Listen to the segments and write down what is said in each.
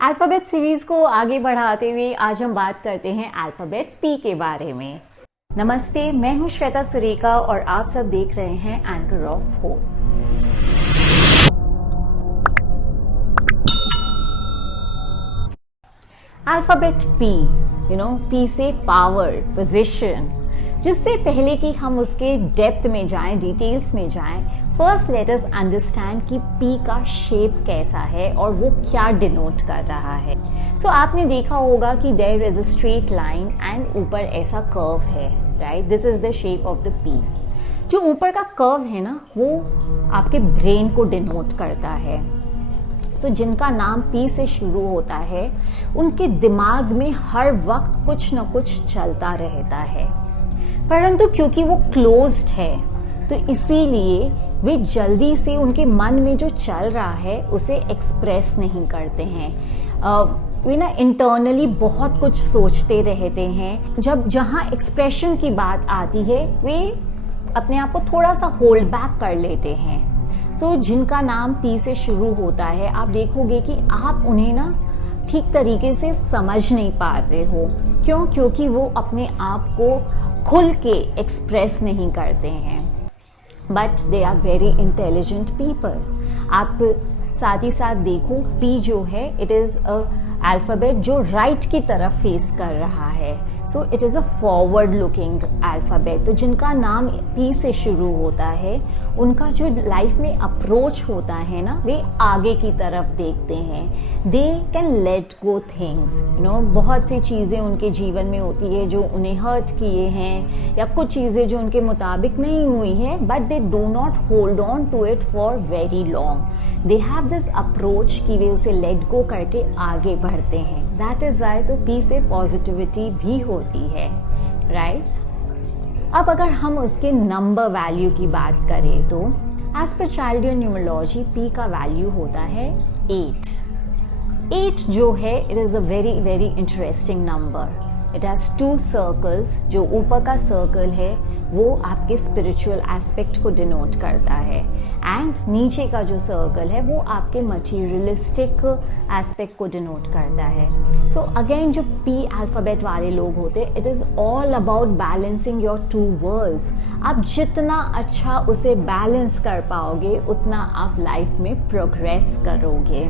Alphabet series को आगे बढ़ाते हुए आज हम बात करते हैं अल्फ़ाबेट पी के बारे में। नमस्ते, मैं हूं श्वेता सुरेखा और आप सब देख रहे हैं anchor of hope. Alphabet P, P से पावर, पोजीशन। जिससे पहले कि हम उसके डेप्थ में जाएं, डिटेल्स में जाएं, फर्स्ट लेट अस अंडरस्टैंड कि पी का शेप कैसा है और वो क्या डिनोट कर रहा है। सो आपने देखा होगा कि there is a straight line and ऊपर ऐसा कर्व है, right? This is the shape of the P. जो ऊपर का कर्व है ना, वो आपके ब्रेन को डिनोट करता है। सो जिनका नाम पी से शुरू होता है, उनके दिमाग में हर वक्त कुछ न कुछ चलता रहता है, परंतु क्योंकि वो क्लोज्ड है तो इसीलिए वे जल्दी से उनके मन में जो चल रहा है उसे एक्सप्रेस नहीं करते हैं। वे ना इंटरनली बहुत कुछ सोचते रहते हैं। जहाँ एक्सप्रेशन की बात आती है, वे अपने आप को थोड़ा सा होल्ड बैक कर लेते हैं। सो जिनका नाम पी से शुरू होता है, आप देखोगे कि आप उन्हें ना ठीक तरीके से समझ नहीं पाते हो। क्यों? क्योंकि वो अपने आप को खुल के एक्सप्रेस नहीं करते हैं। But they are very intelligent people. आप साथ ही साथ देखो, पी जो है इट इज अ अल्फाबेट जो राइट की तरफ फेस कर रहा है। So it is a forward looking alphabet. तो जिनका नाम पी से शुरू होता है, उनका जो लाइफ में अप्रोच होता है ना, वे आगे की तरफ देखते हैं। They can let go things, बहुत सी चीज़ें उनके जीवन में होती है जो उन्हें हर्ट किए हैं, या कुछ चीज़ें जो उनके मुताबिक नहीं हुई हैं, but they do not hold on to it for very long. They have this approach कि वे उसे लेट गो करके आगे बढ़ते हैं। दैट इज़ वाई तो पी से पॉजिटिविटी भी होती है, राइट? अब अगर हम उसके नंबर वैल्यू की बात करें तो एज पर चाइल्डियन न्यूमरोलॉजी पी का वैल्यू होता है 8। 8 जो है it is a very very interesting number. It has 2 circles. जो ऊपर का सर्कल है वो आपके स्पिरिचुअल एस्पेक्ट को डिनोट करता है, एंड नीचे का जो सर्कल है वो आपके मटीरियलिस्टिक एस्पेक्ट को डिनोट करता है। सो अगेन जो पी अल्फ़ाबेट वाले लोग होते हैं, it is all about balancing your 2 worlds. आप जितना अच्छा उसे बैलेंस कर पाओगे, उतना आप लाइफ में प्रोग्रेस करोगे।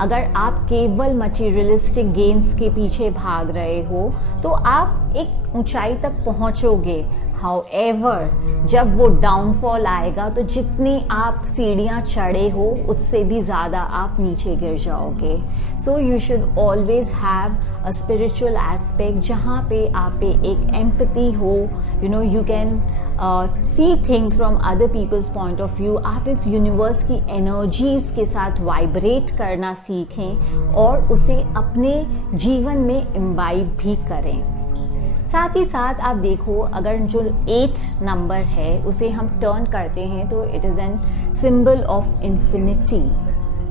अगर आप केवल मटीरियलिस्टिक गेन्स के पीछे भाग रहे हो तो आप एक ऊंचाई तक पहुंचोगे। However, जब वो डाउनफॉल आएगा तो जितनी आप सीढ़ियाँ चढ़े हो उससे भी ज़्यादा आप नीचे गिर जाओगे। So you should always have a spiritual aspect जहाँ पे आप पे एक एम्पैथी हो। You can see things from other people's point of view. आप इस यूनिवर्स की एनर्जीज के साथ वाइब्रेट करना सीखें और उसे अपने जीवन में इम्बाइब भी करें। साथ ही साथ आप देखो, अगर जो 8 नंबर है उसे हम टर्न करते हैं तो it is an symbol of infinity.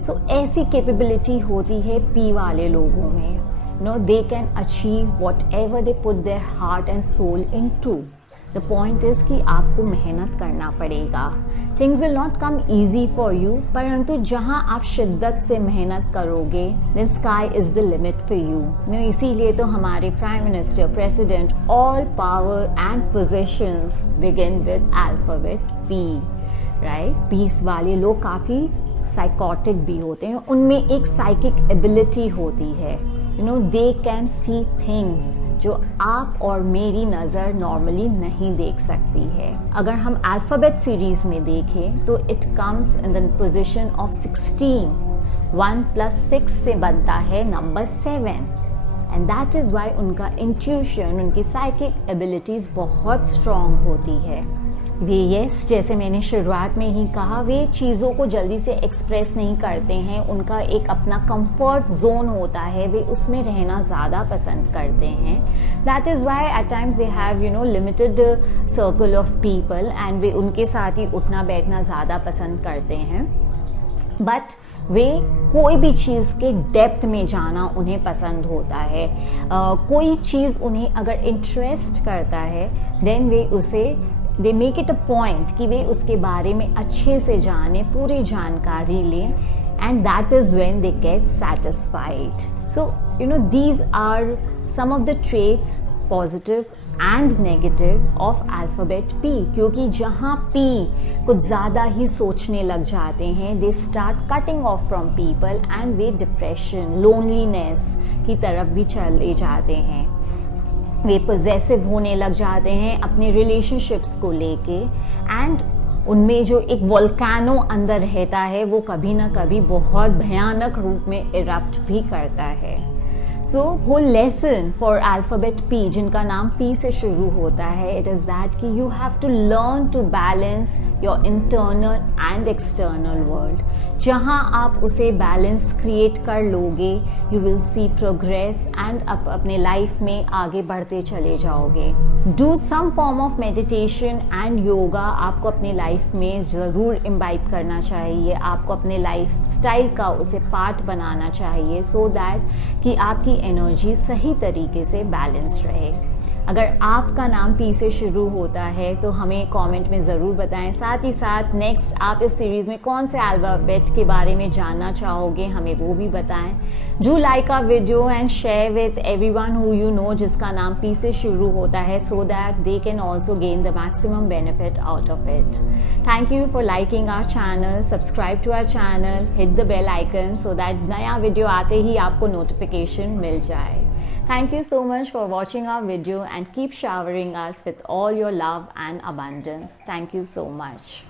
So ऐसी कैपेबिलिटी होती है पी वाले लोगों में। They can achieve whatever they put their heart and soul into. The point is कि आपको मेहनत करना पड़ेगा। Things will not come easy for you, परंतु जहाँ आप शिद्दत से मेहनत करोगे then sky is the limit for you. इसीलिए तो हमारे prime minister, president, all power and positions begin with alphabet P, right? P's वाले लोग काफ़ी साइकोटिक भी होते हैं, उनमें एक साइकिक एबिलिटी होती है। दे कैन सी थिंग्स जो आप और मेरी नज़र नॉर्मली नहीं देख सकती है। अगर हम अल्फ़ाबेट सीरीज में देखें तो it comes in the position of 16। 1 + 6 से बनता है number 7, and that is Y उनका इंट्यूशन, उनकी साइकिक एबिलिटीज़ बहुत स्ट्रॉन्ग होती है। वे जैसे मैंने शुरुआत में ही कहा, वे चीज़ों को जल्दी से एक्सप्रेस नहीं करते हैं। उनका एक अपना कंफर्ट जोन होता है, वे उसमें रहना ज़्यादा पसंद करते हैं। That is why at times they have limited circle of people, and वे उनके साथ ही उठना बैठना ज़्यादा पसंद करते हैं। बट वे कोई भी चीज़ के डेप्थ में जाना उन्हें पसंद होता है। कोई चीज़ उन्हें अगर इंटरेस्ट करता है देन वे उसे they make it a point कि वे उसके बारे में अच्छे से जाने, पूरी जानकारी लें and that is when they get satisfied. So these are some of the traits, positive and negative, of alphabet P. क्योंकि जहाँ P कुछ ज़्यादा ही सोचने लग जाते हैं, they start cutting off from people and way depression, loneliness की तरफ भी चले जाते हैं. वे पोजेसिव होने लग जाते हैं अपने रिलेशनशिप्स को लेके, एंड उनमें जो एक वोल्केनो अंदर रहता है वो कभी ना कभी बहुत भयानक रूप में इरप्ट भी करता है. So whole lesson for alphabet P, जिनका नाम P से शुरू होता है, इट इज दैट कि you have to learn to balance your internal and external world. जहाँ आप उसे बैलेंस क्रिएट कर लोगे, you will see progress and आप अपने लाइफ में आगे बढ़ते चले जाओगे. Do some form of meditation and yoga आपको अपने लाइफ में ज़रूर इम्बाइब करना चाहिए. आपको अपने लाइफ स्टाइल का उसे पार्ट बनाना चाहिए, सो दैट कि आपकी एनर्जी सही तरीके से बैलेंस रहे. अगर आपका नाम P से शुरू होता है तो हमें कमेंट में ज़रूर बताएं. साथ ही साथ नेक्स्ट आप इस सीरीज़ में कौन से अल्फाबेट के बारे में जानना चाहोगे, हमें वो भी बताएं. Do like our video and share with everyone who you know जिसका नाम P से शुरू होता है, so that they can also gain the maximum benefit out of it. Thank you for liking our channel. Subscribe to our channel, hit the bell icon so that नया video आते ही आपको नोटिफिकेशन मिल जाए. Thank you so much for watching our video and keep showering us with all your love and abundance. Thank you so much.